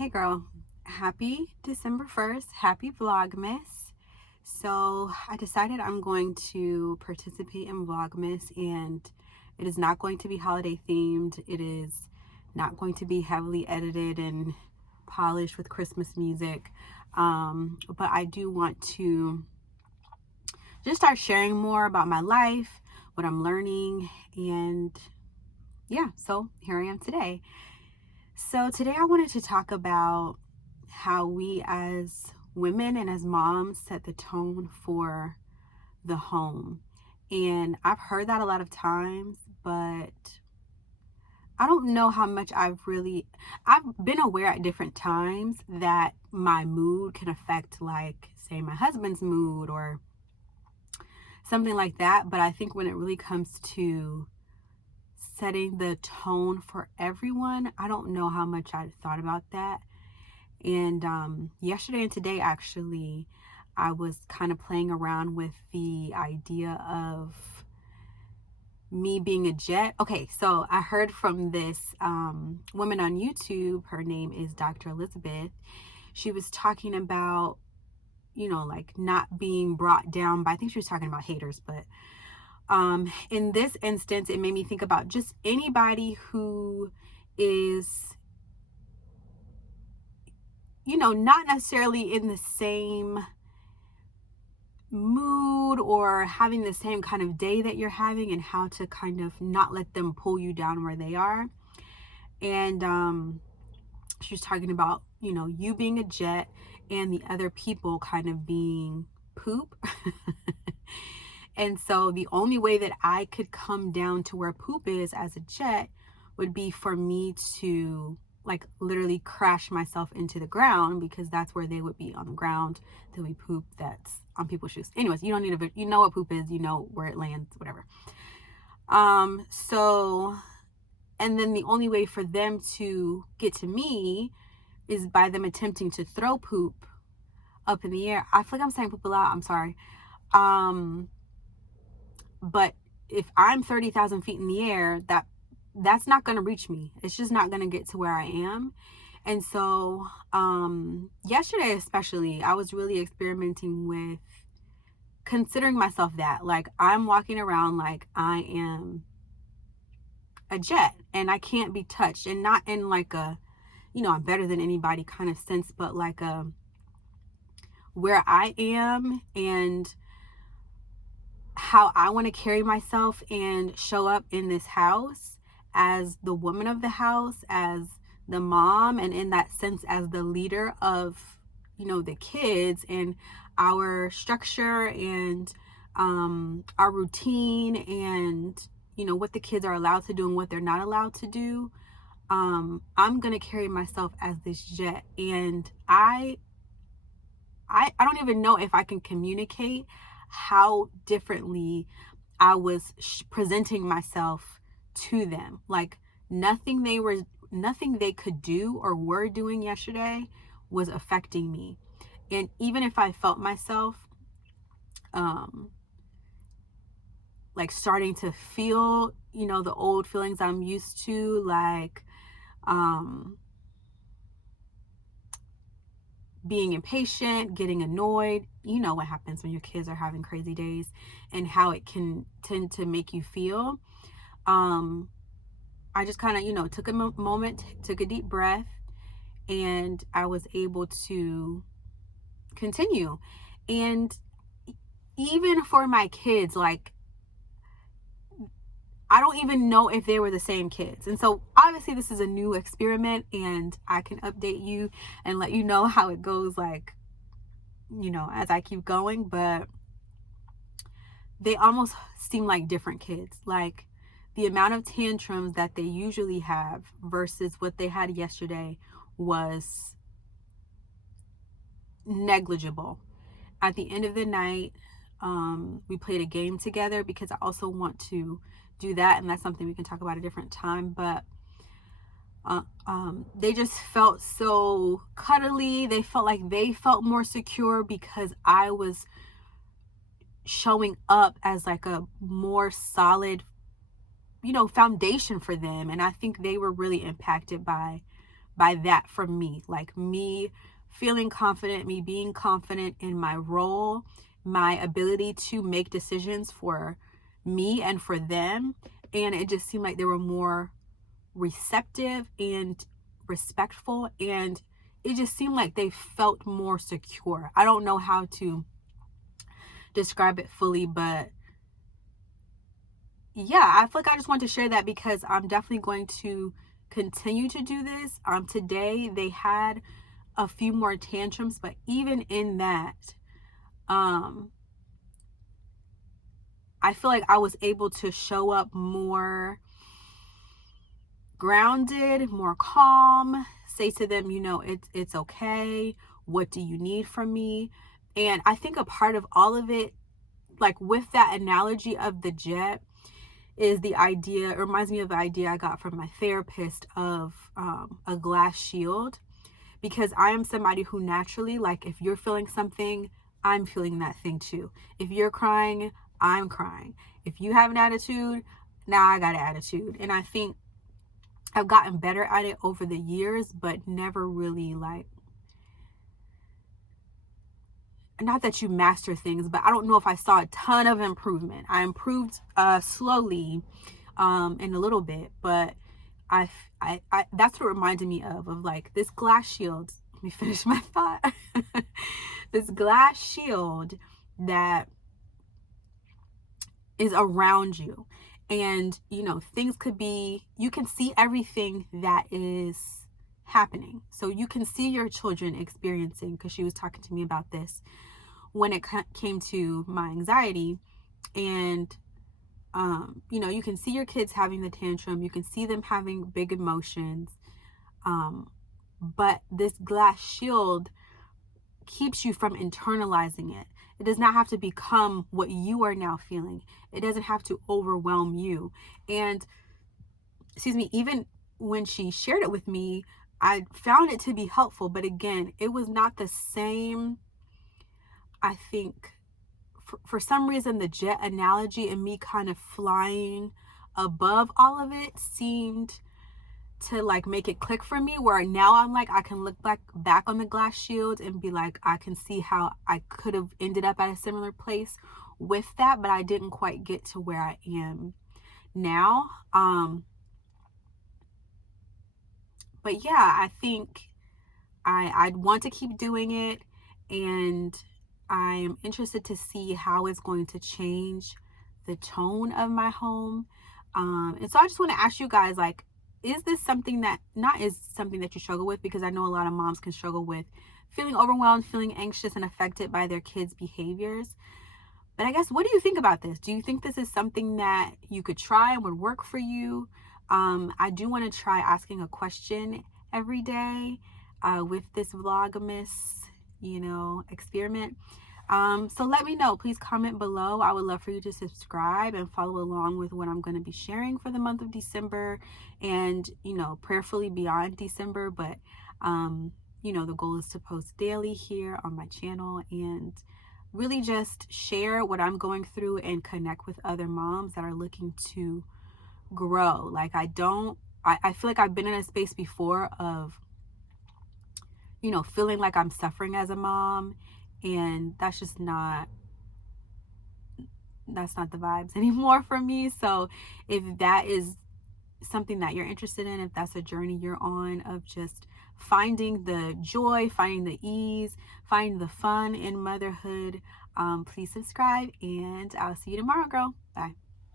Hey girl, happy December 1st, happy Vlogmas. So I decided I'm going to participate in Vlogmas, and it is not going to be holiday themed. It is not going to be heavily edited and polished with Christmas music. But I do want to just start sharing more about my life, what I'm learning, and yeah, so here I am today. So today I wanted to talk about how we as women and as moms set the tone for the home. And I've heard that a lot of times, but I don't know how much I've been aware at different times that my mood can affect, like, say, my husband's mood or something like that. But I think when it really comes to setting the tone for everyone, I don't know how much I thought about that. And yesterday and today, actually, I was kind of playing around with the idea of me being a jet. Okay, so I heard from this woman on YouTube. Her name is Dr. Elizabeth. She was talking about, like not being brought down by, I think she was talking about haters, but in this instance, it made me think about just anybody who is, not necessarily in the same mood or having the same kind of day that you're having, and how to kind of not let them pull you down where they are. And she was talking about, you being a jet and the other people kind of being poop. And so the only way that I could come down to where poop is as a jet would be for me to, like, literally crash myself into the ground, because that's where they would be, on the ground. There'll be poop that's on people's shoes. Anyways, you don't need you know what poop is, you know where it lands, whatever. So, and then the only way for them to get to me is by them attempting to throw poop up in the air. I feel like I'm saying poop a lot. I'm sorry. But if I'm 30,000 feet in the air, that's not going to reach me. It's just not going to get to where I am. And so, yesterday especially, I was really experimenting with considering myself that, like, I'm walking around like I am a jet and I can't be touched, and not in like a, I'm better than anybody kind of sense, but like where I am and how I want to carry myself and show up in this house as the woman of the house, as the mom, and in that sense as the leader of, the kids, and our structure and our routine, and what the kids are allowed to do and what they're not allowed to do. I'm gonna carry myself as this jet, and I don't even know if I can communicate how differently I was presenting myself to them. Like, nothing they could do or were doing yesterday was affecting me. And even if I felt myself like starting to feel, the old feelings I'm used to, like being impatient, getting annoyed. You know what happens when your kids are having crazy days and how it can tend to make you feel. I just kind of, took a moment, took a deep breath, and I was able to continue. And even for my kids, like, I don't even know if they were the same kids. And so obviously this is a new experiment, and I can update you and let you know how it goes, like, as I keep going. But they almost seem like different kids. Like, the amount of tantrums that they usually have versus what they had yesterday was negligible. At the end of the night, we played a game together, because I also want to do that, and that's something we can talk about a different time. But they just felt so cuddly. They felt like they felt more secure because I was showing up as like a more solid, foundation for them. And I think they were really impacted by by that from me, like me feeling confident, me being confident in my role, my ability to make decisions for me and for them. And it just seemed like they were more receptive and respectful, and it just seemed like they felt more secure. I don't know how to describe it fully, but yeah, I feel like I just want to share that because I'm definitely going to continue to do this. Today they had a few more tantrums, but even in that, I feel like I was able to show up more grounded, more calm, say to them, it's okay. What do you need from me? And I think a part of all of it, like with that analogy of the jet, is the idea, it reminds me of the idea I got from my therapist of a glass shield, because I am somebody who naturally, like, if you're feeling something, I'm feeling that thing too. If you're crying, I'm crying. If you have an attitude, now I got an attitude. And I think I've gotten better at it over the years, but never really, like, not that you master things, but I don't know if I saw a ton of improvement. I improved slowly in a little bit, but I that's what it reminded me of like this glass shield. Let me finish my thought. This glass shield that is around you, and things could be, you can see everything that is happening. So you can see your children experiencing, because she was talking to me about this when it came to my anxiety, and you can see your kids having the tantrum, you can see them having big emotions, but this glass shield keeps you from internalizing it. It does not have to become what you are now feeling. It doesn't have to overwhelm you. And even when she shared it with me, I found it to be helpful, but again, it was not the same. I think for some reason, the jet analogy and me kind of flying above all of it seemed to like make it click for me, where now I'm like, I can look back on the glass shield and be like, I can see how I could have ended up at a similar place with that, but I didn't quite get to where I am now. But yeah, I think I'd want to keep doing it, and I'm interested to see how it's going to change the tone of my home. And so I just want to ask you guys, like, is this something that you struggle with? Because I know a lot of moms can struggle with feeling overwhelmed, feeling anxious and affected by their kids' behaviors. But I guess, what do you think about this? Do you think this is something that you could try and would work for you? I do want to try asking a question every day with this Vlogmas, experiment. So let me know. Please comment below. I would love for you to subscribe and follow along with what I'm going to be sharing for the month of December, and, prayerfully beyond December. But, the goal is to post daily here on my channel and really just share what I'm going through and connect with other moms that are looking to grow. Like, I feel like I've been in a space before of, feeling like I'm suffering as a mom, and that's not the vibes anymore for me. So if that is something that you're interested in, if that's a journey you're on of just finding the joy, finding the ease, finding the fun in motherhood, please subscribe, and I'll see you tomorrow, girl. Bye.